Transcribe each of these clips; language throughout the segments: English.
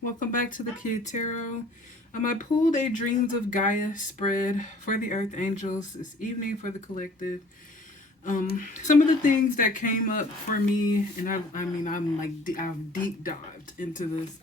Welcome back to the Kid Tarot. I pulled a Dreams of Gaia spread for the Earth Angels this evening for the collective. Some of the things that came up for me, and I've deep dived into this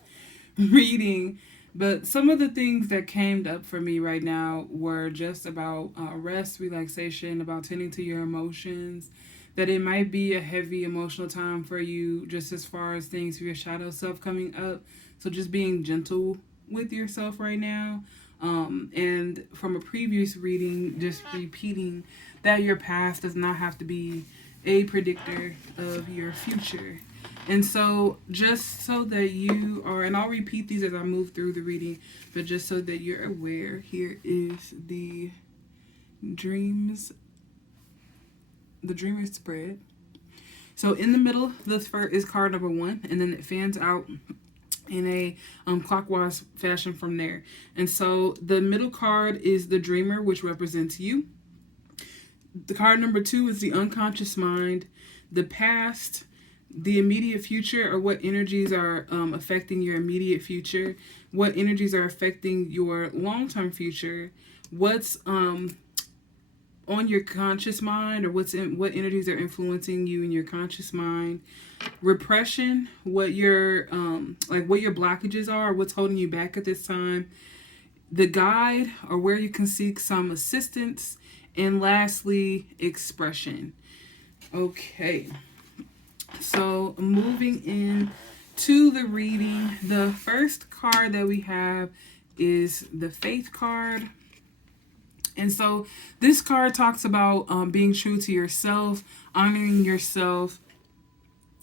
reading, but some of the things that came up for me right now were just about rest, relaxation, about tending to your emotions. That it might be a heavy emotional time for you, just as far as things for your shadow self coming up. So just being gentle with yourself right now. And from a previous reading, just repeating that your past does not have to be a predictor of your future. And so, just so that you are, and I'll repeat these as I move through the reading, but just so that you're aware, here is dreams, the dreamer spread. So in the middle, this is card number 1, and then it fans out in a clockwise fashion from there. And so the middle card is the dreamer, which represents you. The card number 2 is the unconscious mind, the past, the immediate future, or what energies are affecting your immediate future, what energies are affecting your long-term future, what's on your conscious mind, or what energies are influencing you in your conscious mind. Repression, what your what your blockages are, what's holding you back at this time. The guide, or where you can seek some assistance. And lastly, expression. Okay, so moving in to the reading, the first card that we have is the Faith card. And so this card talks about being true to yourself, honoring yourself,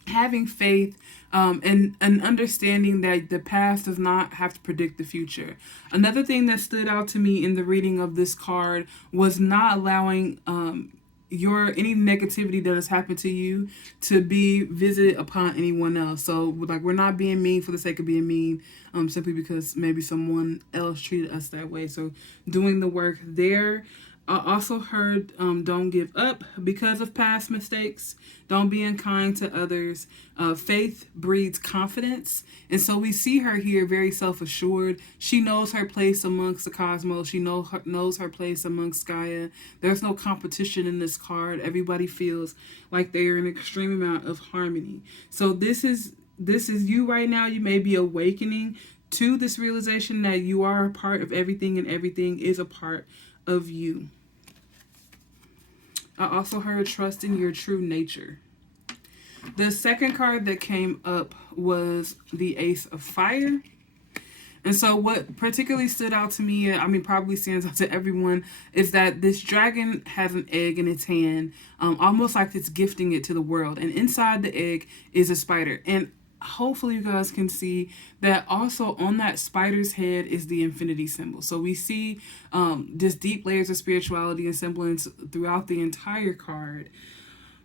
having faith, and understanding that the past does not have to predict the future. Another thing that stood out to me in the reading of this card was not allowing any negativity that has happened to you to be visited upon anyone else. So we're not being mean for the sake of being mean, simply because maybe someone else treated us that way. So doing the work there. I also heard don't give up because of past mistakes. Don't be unkind to others. Faith breeds confidence. And so we see her here very self-assured. She knows her place amongst the cosmos. She knows her place amongst Gaia. There's no competition in this card. Everybody feels like they're in an extreme amount of harmony. So this is you right now. You may be awakening to this realization that you are a part of everything and everything is a part of you. I also heard trust in your true nature. The second card that came up was the Ace of Fire. And so what particularly stood out to me, probably stands out to everyone, is that this dragon has an egg in its hand, almost like it's gifting it to the world. And inside the egg is a spider. And hopefully you guys can see that also on that spider's head is the infinity symbol. So we see just deep layers of spirituality and semblance throughout the entire card.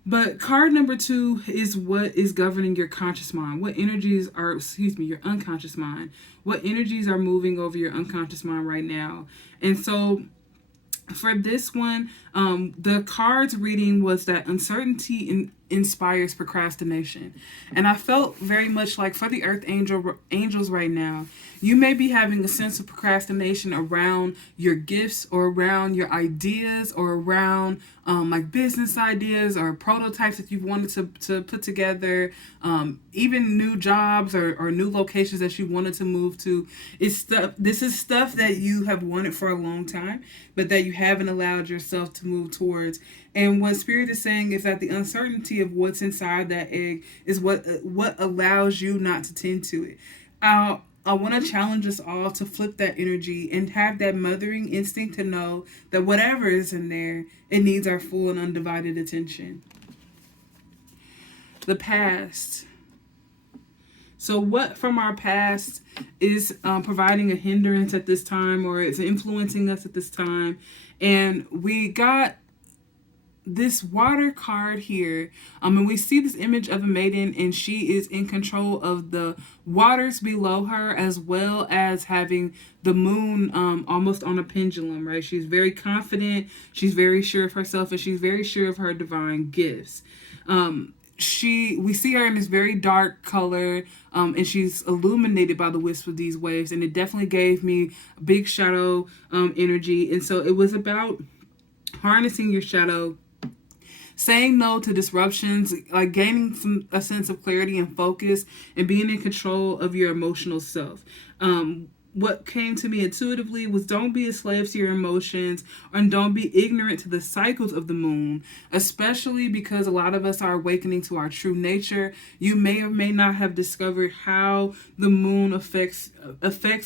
But card number 2 is what is governing your conscious mind. Your unconscious mind. What energies are moving over your unconscious mind right now? And so for this one, the cards reading was that uncertainty inspires procrastination. And I felt very much like for the Earth Angels right now, you may be having a sense of procrastination around your gifts or around your ideas or around business ideas or prototypes that you've wanted to put together, even new jobs or new locations that you wanted to move to. This is stuff that you have wanted for a long time, but that you haven't allowed yourself to move towards. And what Spirit is saying is that the uncertainty of what's inside that egg is what allows you not to tend to it. I want to challenge us all to flip that energy and have that mothering instinct to know that whatever is in there, it needs our full and undivided attention. The past. So what from our past is providing a hindrance at this time, or is influencing us at this time? And we got this water card here, and we see this image of a maiden, and she is in control of the waters below her, as well as having the moon almost on a pendulum, right? She's very confident, she's very sure of herself, and she's very sure of her divine gifts. we see her in this very dark color, and she's illuminated by the wisp of these waves, and it definitely gave me big shadow energy. And so it was about harnessing your shadow, saying no to disruptions, like gaining a sense of clarity and focus, and being in control of your emotional self. What came to me intuitively was, don't be a slave to your emotions, and don't be ignorant to the cycles of the moon, especially because a lot of us are awakening to our true nature. You may or may not have discovered how the moon affects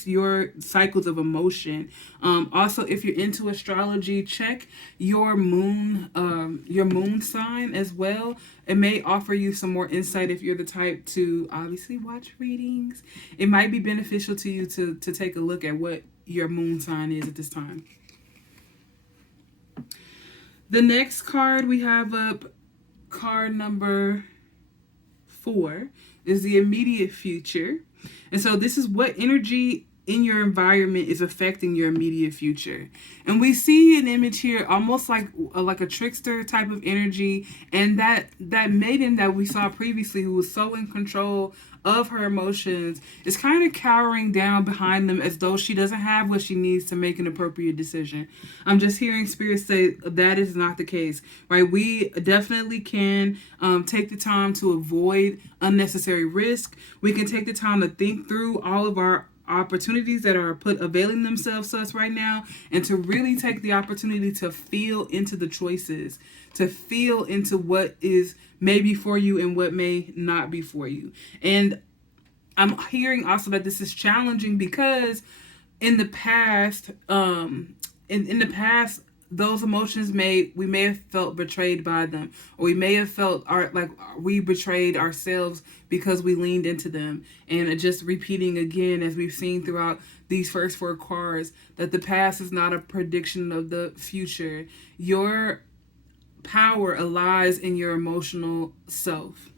your cycles of emotion. Also, if you're into astrology, check your moon sign as well. It may offer you some more insight if you're the type to obviously watch readings. It might be beneficial to you to take a look at what your moon sign is at this time. The next card we have up, card number 4, is the immediate future. And so this is what energy in your environment is affecting your immediate future. And we see an image here almost like a trickster type of energy, and that maiden that we saw previously, who was so in control of her emotions, is kind of cowering down behind them as though she doesn't have what she needs to make an appropriate decision. I'm just hearing Spirit say that is not the case, right? We definitely can take the time to avoid unnecessary risk. We can take the time to think through all of our opportunities that are availing themselves to us right now, and to really take the opportunity to feel into the choices, to feel into what is maybe for you and what may not be for you. And I'm hearing also that this is challenging because in the past, those emotions we may have felt betrayed by them, or we may have felt like we betrayed ourselves because we leaned into them. And just repeating again, as we've seen throughout these first 4 cards, that the past is not a prediction of the future. Your power lies in your emotional self.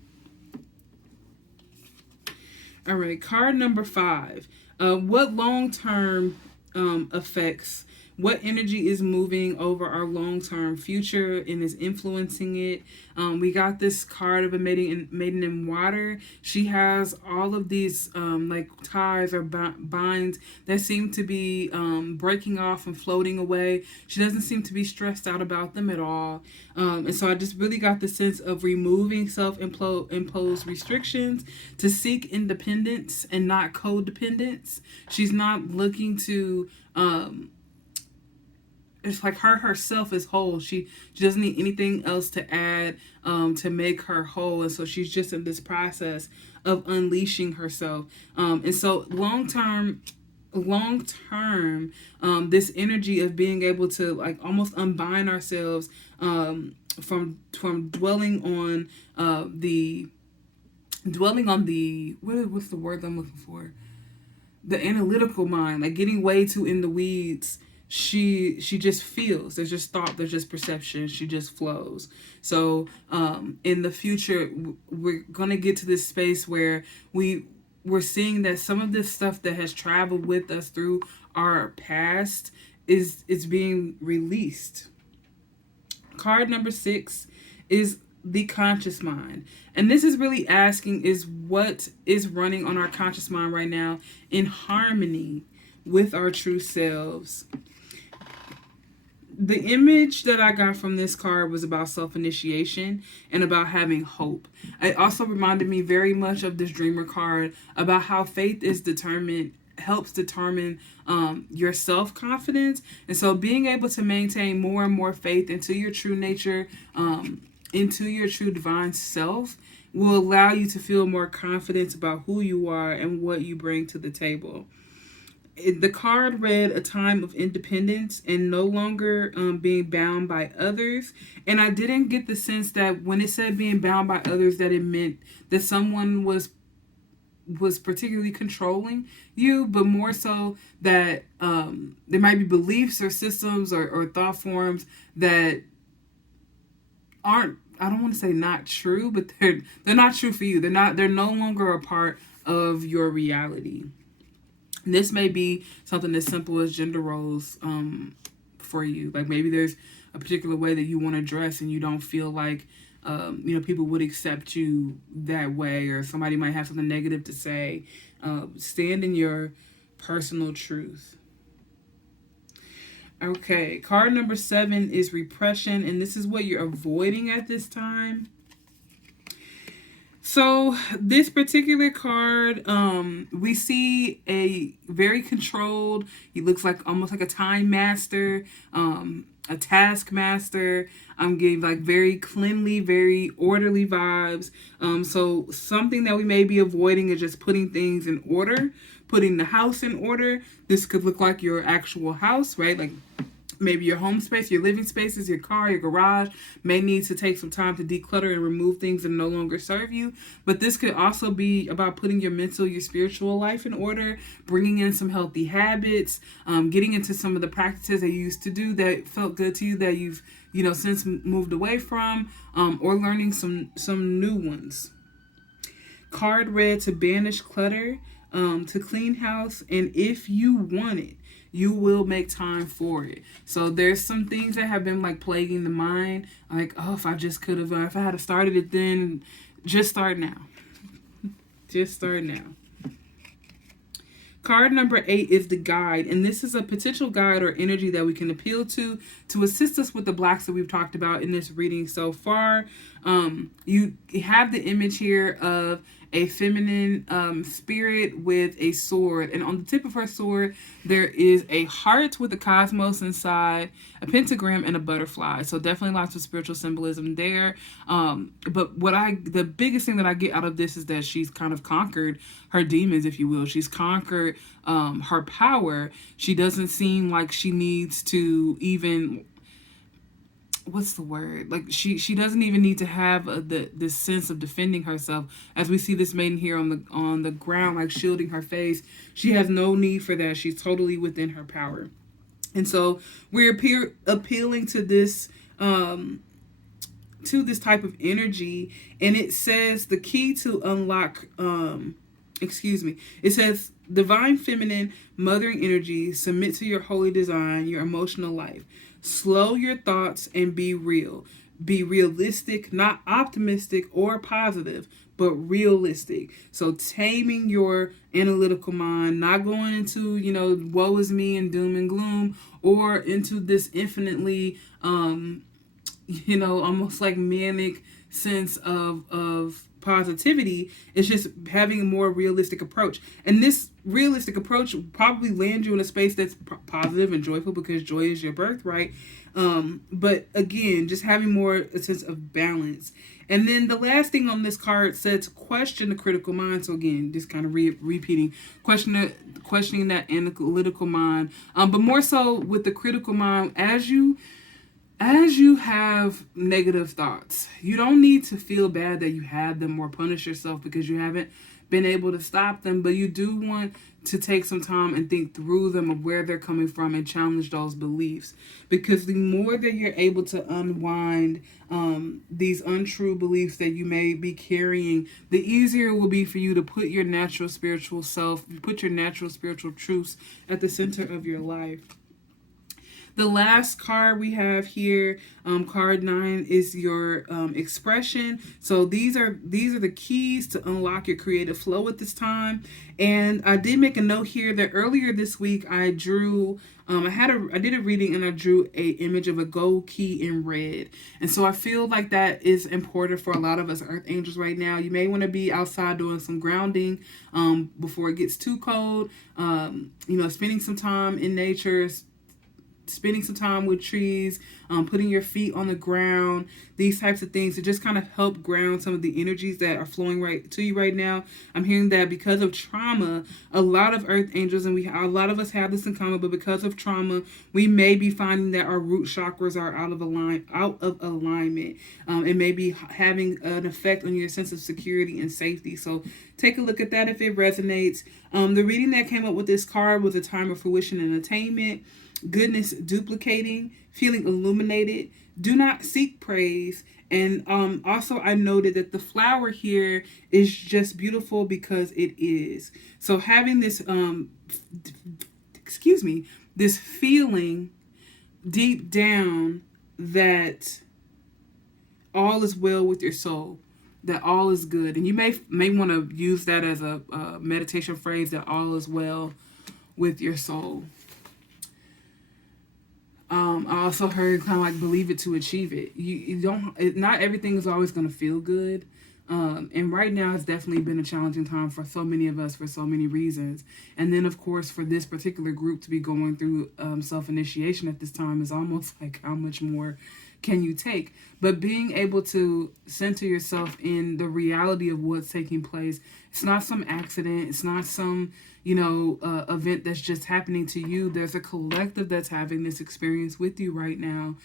All right, card number 5. What long-term effects, what energy is moving over our long-term future and is influencing it? We got this card of a maiden in water. She has all of these like ties or binds that seem to be breaking off and floating away. She doesn't seem to be stressed out about them at all. And so I just really got the sense of removing self-imposed restrictions to seek independence and not codependence. She's not looking to it's like herself is whole. She doesn't need anything else to add to make her whole. And so she's just in this process of unleashing herself. And so long term, this energy of being able to like almost unbind ourselves from dwelling on the what's the word I'm looking for? The analytical mind, like getting way too in the weeds. She just feels. There's just thought. There's just perception. She just flows. So in the future, we're gonna get to this space where we're seeing that some of this stuff that has traveled with us through our past is being released. Card number 6 is the conscious mind. And this is really asking, is what is running on our conscious mind right now in harmony with our true selves? The image that I got from this card was about self-initiation and about having hope. It also reminded me very much of this Dreamer card about how faith helps determine your self-confidence. And so being able to maintain more and more faith into your true nature, into your true divine self, will allow you to feel more confidence about who you are and what you bring to the table. The card read a time of independence and no longer being bound by others. And I didn't get the sense that when it said being bound by others, that it meant that someone was particularly controlling you, but more so that there might be beliefs or systems or thought forms that aren't, I don't want to say not true, but they're not true for you. They're no longer a part of your reality. This may be something as simple as gender roles for you. Like maybe there's a particular way that you want to dress and you don't feel like people would accept you that way, or somebody might have something negative to say. Stand in your personal truth. Okay, card number 7 is Repression, and this is what you're avoiding at this time. So this particular card, we see a very controlled, he looks like almost like a time master, a task master. I'm getting like very cleanly, very orderly vibes. So something that we may be avoiding is just putting things in order, putting the house in order. This could look like your actual house, right? Like maybe your home space, your living spaces, your car, your garage may need to take some time to declutter and remove things that no longer serve you. But this could also be about putting your mental, your spiritual life in order, bringing in some healthy habits, getting into some of the practices that you used to do that felt good to you that you've, since moved away from, or learning some new ones. Card red to banish clutter, to clean house, and if you want it, you will make time for it. So there's some things that have been like plaguing the mind, like, oh, if I just could have, if I had started it then, just start now. Just start now. Card number 8 is the guide, and this is a potential guide or energy that we can appeal to assist us with the blocks that we've talked about in this reading so far. You have the image here of a feminine spirit with a sword, and on the tip of her sword there is a heart with the cosmos inside, a pentagram, and a butterfly. So definitely lots of spiritual symbolism there. But the biggest thing that I get out of this is that she's kind of conquered her demons, if you will. She's conquered her power. She doesn't seem like she needs to even, what's the word? Like she doesn't even need to have this sense of defending herself. As we see this maiden here on the ground, like shielding her face, she has no need for that. She's totally within her power. And so we're appealing to this type of energy, and it says the key to unlock. It says divine feminine mothering energy. Submit to your holy design, your emotional life. Slow your thoughts and be real. Be realistic, not optimistic or positive, but realistic. So taming your analytical mind, not going into, woe is me and doom and gloom, or into this infinitely, almost like manic sense of positivity. It's just having a more realistic approach. And this realistic approach will probably land you in a space that's positive and joyful, because joy is your birthright. But again, just having more a sense of balance. And then the last thing on this card said to question the critical mind. So again, just kind of repeating, questioning that analytical mind. But more so with the critical mind, as you have negative thoughts, you don't need to feel bad that you have them or punish yourself because you haven't been able to stop them, but you do want to take some time and think through them, of where they're coming from, and challenge those beliefs. Because the more that you're able to unwind these untrue beliefs that you may be carrying, the easier it will be for you to put your natural spiritual self, put your natural spiritual truths at the center of your life. The last card we have here, card 9, is your expression. So these are the keys to unlock your creative flow at this time. And I did make a note here that earlier this week I drew, I did a reading and I drew a image of a gold key in red. And so I feel like that is important for a lot of us Earth Angels right now. You may want to be outside doing some grounding before it gets too cold. Spending some time in nature, spending some time with trees, putting your feet on the ground, these types of things to just kind of help ground some of the energies that are flowing right to you right now. I'm hearing that because of trauma, a lot of Earth Angels, and a lot of us have this in common, but because of trauma, we may be finding that our root chakras are out of alignment. It may be having an effect on your sense of security and safety. So take a look at that if it resonates. The reading that came up with this card was a time of fruition and attainment. Goodness duplicating, feeling illuminated, do not seek praise. And also I noted that the flower here is just beautiful because it is. So having this this feeling deep down that all is well with your soul, that all is good. And you may want to use that as a meditation phrase, that all is well with your soul. I also heard kind of like believe it to achieve it. You don't. Not everything is always going to feel good. And right now, it's definitely been a challenging time for so many of us for so many reasons. And then, of course, for this particular group to be going through self-initiation at this time is almost like how much more can you take? But being able to center yourself in the reality of what's taking place, it's not some accident, it's not some, event that's just happening to you. There's a collective that's having this experience with you right now.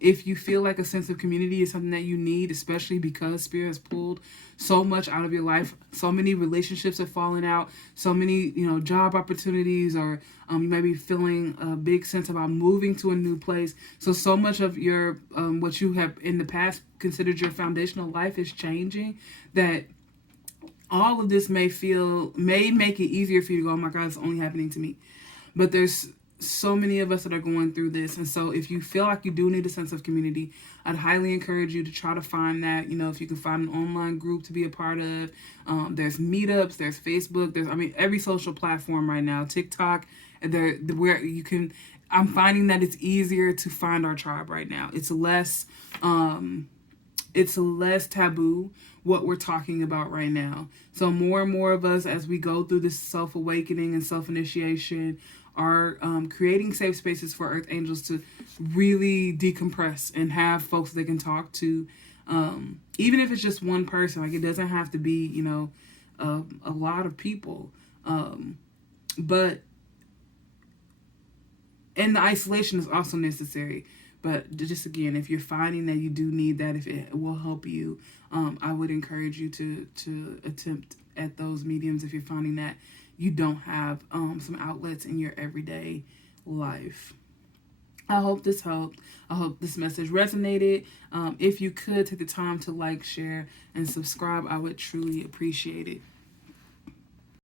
If you feel like a sense of community is something that you need, especially because Spirit has pulled so much out of your life, so many relationships have fallen out, so many, job opportunities, or you might be feeling a big sense about moving to a new place. So much of your, what you have in the past considered your foundational life is changing, that all of this may make it easier for you to go, oh my God, it's only happening to me. But there's so many of us that are going through this. And so if you feel like you do need a sense of community, I'd highly encourage you to try to find that. If you can find an online group to be a part of, there's meetups, there's Facebook, every social platform right now, TikTok, where you can. I'm finding that it's easier to find our tribe right now. It's less taboo what we're talking about right now. So more and more of us, as we go through this self-awakening and self-initiation, are creating safe spaces for Earth Angels to really decompress and have folks they can talk to, even if it's just one person. Like, it doesn't have to be, a lot of people. But and the isolation is also necessary. But just again, if you're finding that you do need that, if it will help you, I would encourage you to attempt at those mediums if you're finding that you don't have some outlets in your everyday life. I hope this helped. I hope this message resonated. If you could take the time to like, share, and subscribe, I would truly appreciate it.